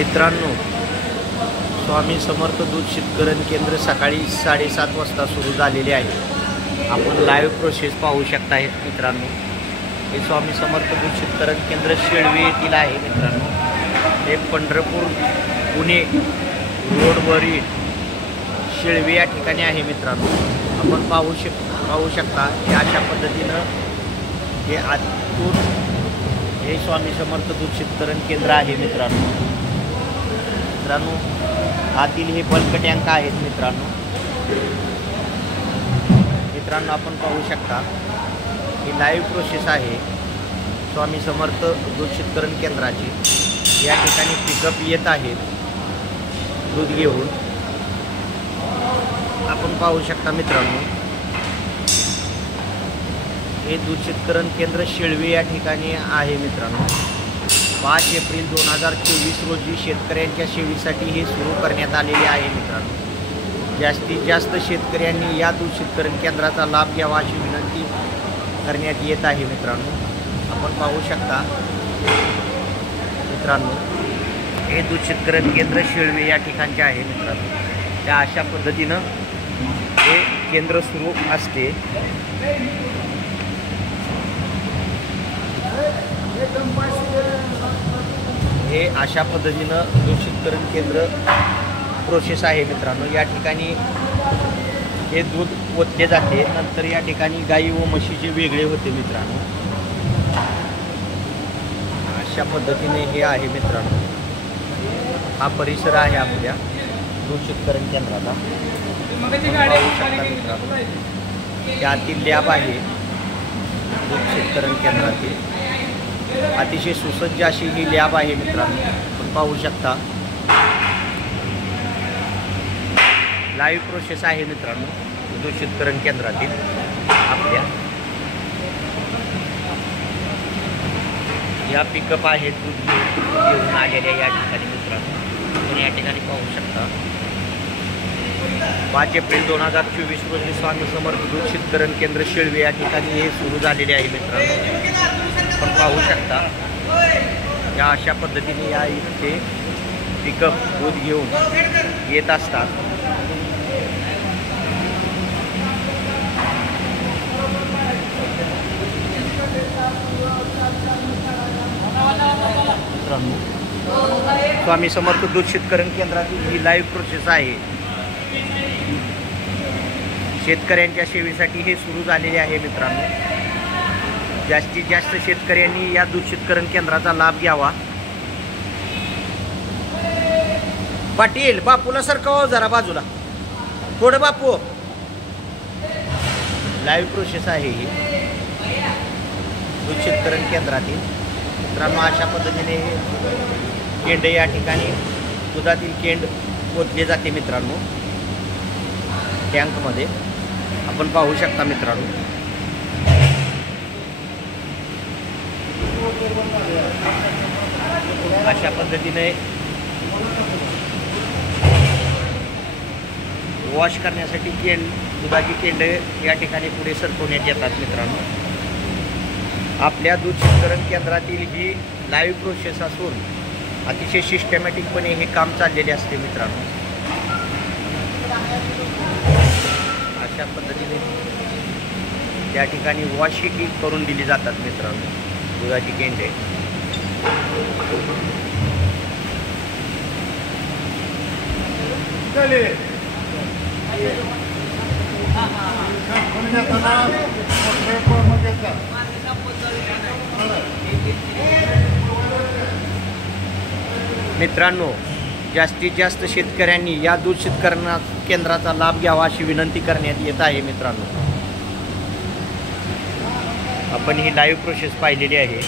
मित्रांनो, स्वामी समर्थ दूध शीतकरण केंद्र सकाळी 7:30 वाजता सुरू झालेले आहे। आपण लाईव्ह प्रोसेस पाहू शकता मित्रांनो। हे स्वामी समर्थ दूध शीतकरण केंद्र शेळवे येथील आहे मित्रांनो। हे पंढरपूर पुणे रोडवरील शेळवे या ठिकाणी आहे मित्रांनो। आपण पाहू शकता की अशा पद्धतीनं हे आतून हे स्वामी समर्थ दूध शीतकरण केंद्र आहे मित्रांनो। आतील हे बल्क टँक आहेत मित्रांनो आपण पाहू शकता ही लाईव्ह प्रोसेस आहे स्वामी समर्थ दूध शीतकरण केंद्राची। या ठिकाणी पिकअप येत आहेत दूध घेऊन। आपण पाहू शकता मित्रांनो, हे दूध शीतकरण केंद्र शेळवे या ठिकाणी आहे मित्रांनो। 5 एप्रिल 2024 रोजी शेतकऱ्यांच्या सेवेसाठी हे सुरू करण्यात आलेले आहे मित्रांनो। जास्तीत जास्त शेतकऱ्यांनी या दूध शीतकरण केंद्राचा लाभ घ्यावा अशी विनंती करण्यात येत आहे मित्रांनो। आपण पाहू शकता मित्रांनो, हे दूध शीतकरण केंद्र शेळवे या ठिकाणचे आहे मित्रांनो। त्या अशा पद्धतीनं हे केंद्र सुरू असते। हे अशा पद्धतीनं दूध शीतकरण केंद्र प्रोसेस आहे मित्रांनो। या ठिकाणी हे दूध ओतले जाते, नंतर या ठिकाणी गाई व म्हशीचे वेगळे होते मित्रांनो। अशा पद्धतीने हे आहे मित्रांनो। हा परिसर आहे आपल्या दूध शीतकरण केंद्राचा। पाहू शकता मित्रांनो, त्यातील लॅब आहे दूध शीतकरण केंद्रातील। अतिशय सुसज्ज अशी ही लॅब आहे मित्रांनो। आपण पाहू शकता लाईव्ह प्रोसेस आहे मित्रांनो दूध शीतकरण केंद्रातील आपल्या। या पिकअप आहेत दूध घेऊन आलेल्या या ठिकाणी मित्रांनो। आपण या ठिकाणी पाहू शकता 5 एप्रिल 2024 रोजी स्वामी समर्थ दूध शीतकरण केंद्र शेळवे या ठिकाणी हे सुरू झालेले आहे मित्रांनो। आपण पाहू शकता या अशा पद्धतीने या इथे पिकअप दूध घेऊन येत असतात। मित्रांनो, स्वामी समर्थ दूध शीतकरण केंद्रातील ही लाईव्ह प्रोसेस आहे। शेतकऱ्यांच्या सेवेसाठी हे सुरू झालेले आहे मित्रांनो। जास्तीत जास्त शेतकऱ्यांनी या दूध शीतकरण केंद्राचा लाभ घ्यावा। पाटील बापूला सरकव जरा बाजूला थोडं बापू। लाईव्ह प्रोसेस आहे ही दूध शीतकरण केंद्रातील मित्रांनो। अशा पद्धतीने केंड या ठिकाणी दुधातील केंड ओतले जाते मित्रांनो टँकमध्ये। आपण पाहू शकता मित्रांनो, अशा पद्धतीने वॉश करण्यासाठी दुधाची केंड या ठिकाणी पुढे सरकवण्यात येतात मित्रांनो। आपल्या दूध शीतकरण केंद्रातील ही लाईव्ह प्रोसेस असून अतिशय सिस्टमॅटिकपणे हे काम चाललेले असते मित्रांनो। अशा पद्धतीने त्या ठिकाणी वॉश ही करून दिली जातात मित्रांनो दुधाची केंडे। मित्रांनो, जास्तीत जास्त शेतकऱ्यांनी या दूध शीतकरण केंद्राचा लाभ घ्यावा अशी विनंती करण्यात येत आहे मित्रांनो। आपण ही लाईव्ह प्रोसेस पाहिलेली आहे।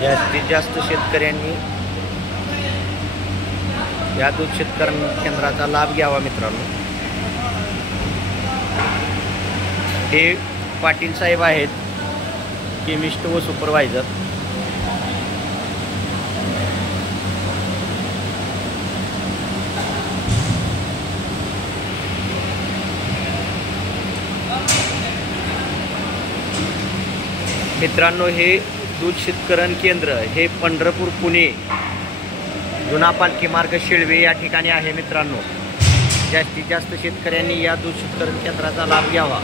जास्तीत जास्त शेतकऱ्यांनी या दूध शीतकरण केंद्राचा लाभ घ्यावा मित्रांनो। हे पाटील साहेब आहेत, केमिस्ट व सुपरवायझर. मित्रांनो, हे दूध शीतकरण केंद्र हे पंढरपूर पुणे जुना पालखी मार्ग शिळवे या ठिकाणी आहे. मित्रांनो, जास्तीत जास्त शेतकऱ्यांनी या दूध शीतकरण केंद्राचा लाभ घ्यावा.